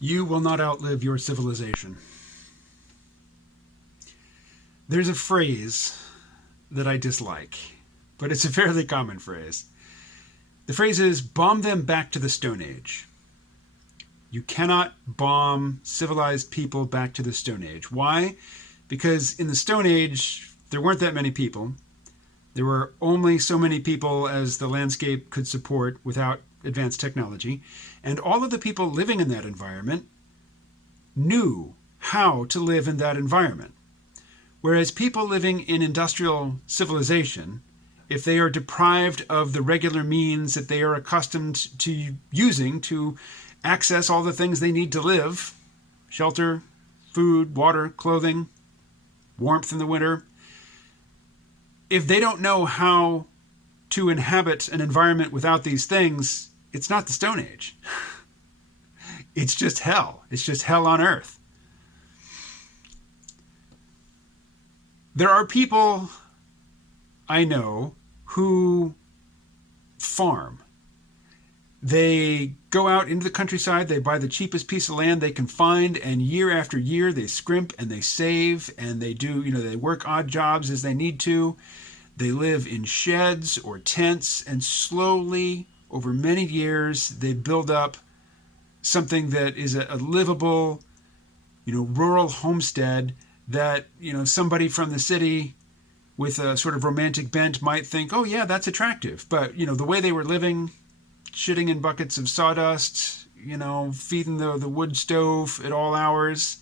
You will not outlive your civilization. There's a phrase that I dislike, but it's a fairly common phrase. The phrase is, bomb them back to the Stone Age. You cannot bomb civilized people back to the Stone Age. Why? Because in the Stone Age, there weren't that many people. There were only so many people as the landscape could support without advanced technology. And all of the people living in that environment knew how to live in that environment. Whereas people living in industrial civilization, if they are deprived of the regular means that they are accustomed to using to access all the things they need to live, shelter, food, water, clothing, warmth in the winter, if they don't know how to inhabit an environment without these things, it's not the Stone Age. It's just hell. It's just hell on earth. There are people I know who farm. They go out into the countryside, they buy the cheapest piece of land they can find, and year after year they scrimp and they save and they do, they work odd jobs as they need to. They live in sheds or tents, and slowly, over many years, they build up something that is a livable, rural homestead that, somebody from the city with a sort of romantic bent might think, oh yeah, that's attractive. But, the way they were living, shitting in buckets of sawdust, feeding the wood stove at all hours,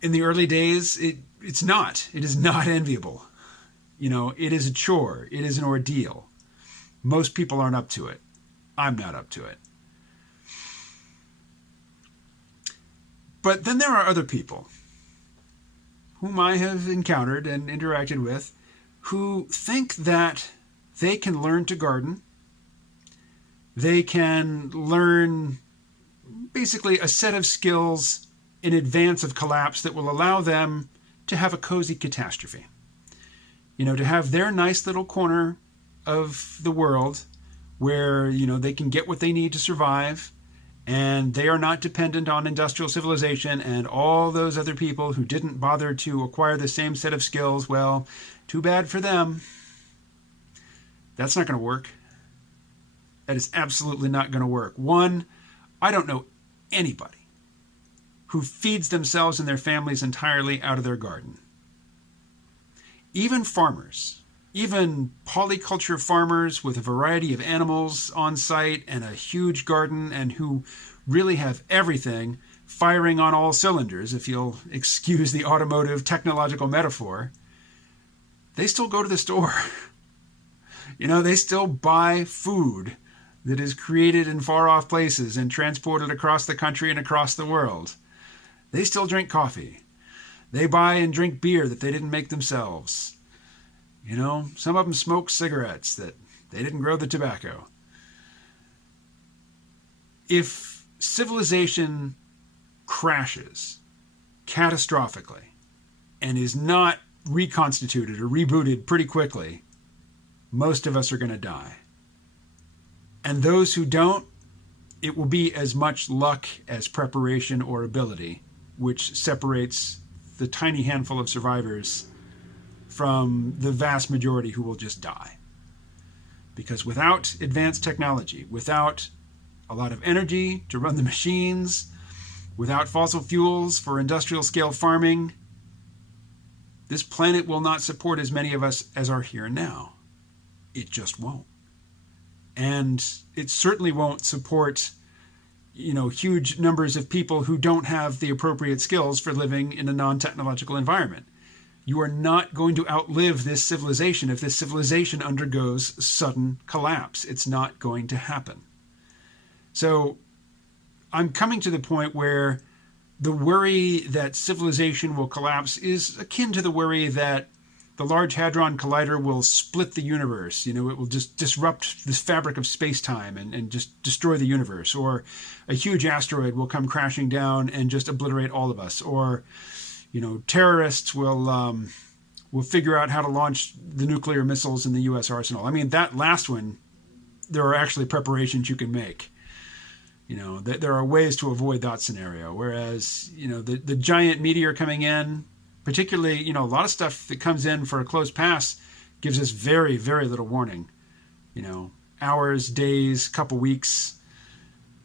in the early days, it is not enviable. It is a chore. It is an ordeal. Most people aren't up to it. I'm not up to it. But then there are other people whom I have encountered and interacted with who think that they can learn to garden. They can learn basically a set of skills in advance of collapse that will allow them to have a cozy catastrophe. To have their nice little corner of the world where, they can get what they need to survive, and they are not dependent on industrial civilization and all those other people who didn't bother to acquire the same set of skills. Well, too bad for them. That's not going to work. That is absolutely not going to work. One, I don't know anybody who feeds themselves and their families entirely out of their garden. Even farmers, even polyculture farmers with a variety of animals on site and a huge garden and who really have everything firing on all cylinders, if you'll excuse the automotive technological metaphor, they still go to the store. They still buy food that is created in far-off places and transported across the country and across the world. They still drink coffee. They buy and drink beer that they didn't make themselves. Some of them smoke cigarettes that they didn't grow the tobacco. If civilization crashes catastrophically and is not reconstituted or rebooted pretty quickly, most of us are going to die. And those who don't, it will be as much luck as preparation or ability, which separates the tiny handful of survivors from the vast majority who will just die. Because without advanced technology, without a lot of energy to run the machines, without fossil fuels for industrial scale farming, this planet will not support as many of us as are here now. It just won't. And it certainly won't support, huge numbers of people who don't have the appropriate skills for living in a non-technological environment. You are not going to outlive this civilization if this civilization undergoes sudden collapse. It's not going to happen. So I'm coming to the point where the worry that civilization will collapse is akin to the worry that the Large Hadron Collider will split the universe. It will just disrupt this fabric of space-time and just destroy the universe. Or a huge asteroid will come crashing down and just obliterate all of us. Or terrorists will figure out how to launch the nuclear missiles in the U.S. arsenal. I mean, that last one, there are actually preparations you can make. There are ways to avoid that scenario. Whereas, the giant meteor coming in, particularly, a lot of stuff that comes in for a close pass gives us very, very little warning. Hours, days, couple weeks.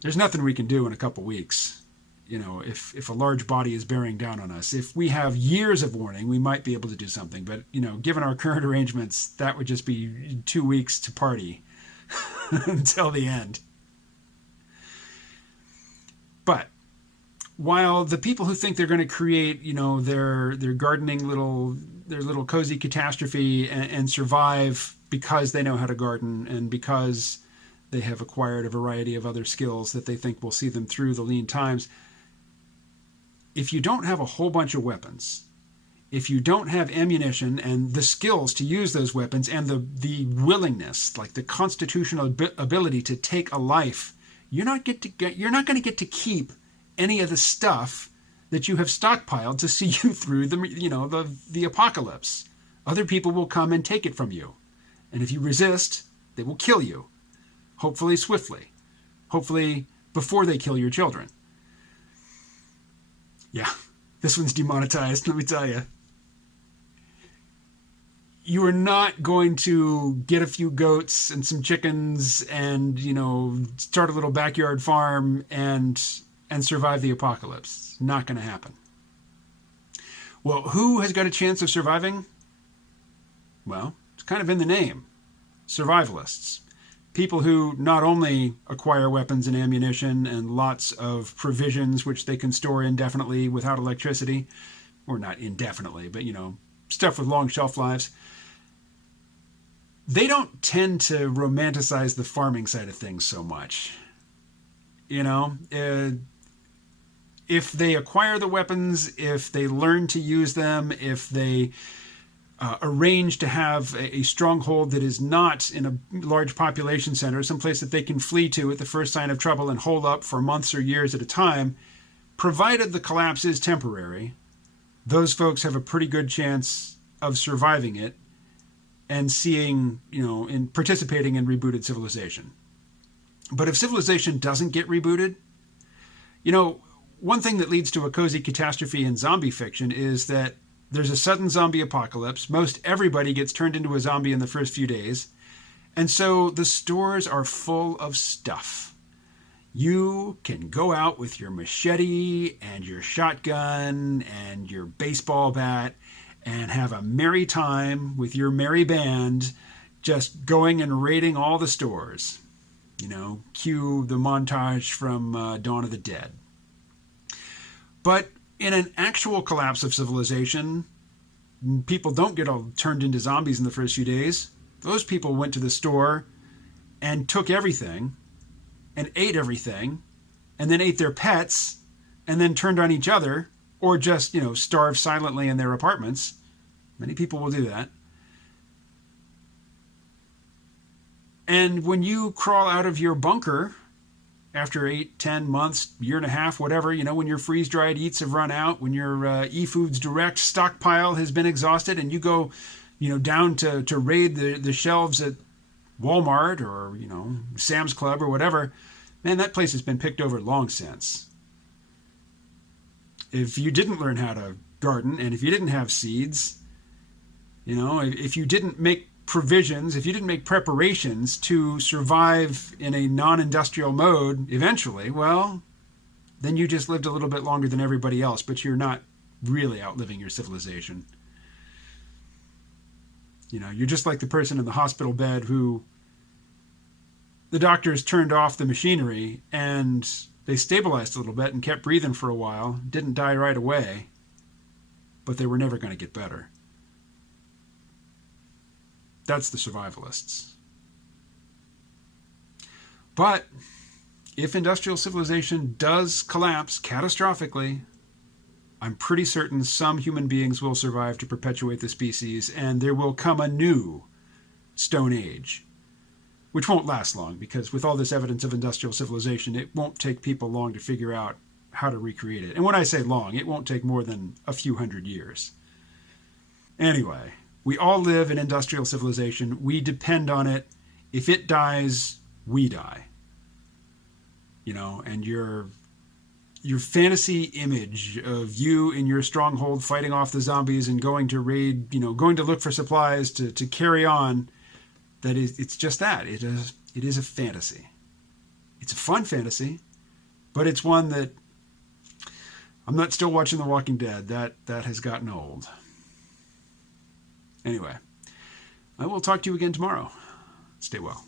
There's nothing we can do in a couple weeks. If a large body is bearing down on us. If we have years of warning, we might be able to do something. But, given our current arrangements, that would just be 2 weeks to party until the end. But while the people who think they're going to create, their gardening their little cozy catastrophe and survive because they know how to garden and because they have acquired a variety of other skills that they think will see them through the lean times. If you don't have a whole bunch of weapons, if you don't have ammunition and the skills to use those weapons and the willingness, like the constitutional ability to take a life, you're not going to get to keep any of the stuff that you have stockpiled to see you through the apocalypse. Other people will come and take it from you. And if you resist, they will kill you. Hopefully swiftly. Hopefully before they kill your children. Yeah, this one's demonetized, let me tell you. You are not going to get a few goats and some chickens and, start a little backyard farm and survive the apocalypse. It's not going to happen. Well, who has got a chance of surviving? Well, it's kind of in the name. Survivalists. People who not only acquire weapons and ammunition and lots of provisions which they can store indefinitely without electricity, or not indefinitely, but, stuff with long shelf lives. They don't tend to romanticize the farming side of things so much. If they acquire the weapons, if they learn to use them, if they arrange to have a stronghold that is not in a large population center, someplace that they can flee to at the first sign of trouble and hold up for months or years at a time, provided the collapse is temporary, those folks have a pretty good chance of surviving it and seeing, in participating in rebooted civilization. But if civilization doesn't get rebooted, one thing that leads to a cozy catastrophe in zombie fiction is that there's a sudden zombie apocalypse. Most everybody gets turned into a zombie in the first few days. And so the stores are full of stuff. You can go out with your machete and your shotgun and your baseball bat and have a merry time with your merry band, just going and raiding all the stores. Cue the montage from Dawn of the Dead. But in an actual collapse of civilization, people don't get all turned into zombies in the first few days. Those people went to the store and took everything and ate everything and then ate their pets and then turned on each other or just, starved silently in their apartments. Many people will do that. And when you crawl out of your bunker after 8, 10 months, year and a half, whatever, when your freeze-dried eats have run out, when your eFoods Direct stockpile has been exhausted, and you go, down to raid the shelves at Walmart or, Sam's Club or whatever, man, that place has been picked over long since. If you didn't learn how to garden, and if you didn't have seeds, if you didn't make provisions, if you didn't make preparations to survive in a non-industrial mode eventually, well, then you just lived a little bit longer than everybody else, but you're not really outliving your civilization. You're just like the person in the hospital bed who the doctors turned off the machinery and they stabilized a little bit and kept breathing for a while, didn't die right away, but they were never going to get better. That's the survivalists. But if industrial civilization does collapse catastrophically, I'm pretty certain some human beings will survive to perpetuate the species, and there will come a new Stone Age, which won't last long, because with all this evidence of industrial civilization, it won't take people long to figure out how to recreate it. And when I say long, it won't take more than a few hundred years. Anyway, we all live in industrial civilization. We depend on it. If it dies, we die. and your fantasy image of you in your stronghold fighting off the zombies and going to raid, going to look for supplies to carry on, it's just that. It is a fantasy. It's a fun fantasy, but it's one that I'm not still watching The Walking Dead. That has gotten old. Anyway, I will talk to you again tomorrow. Stay well.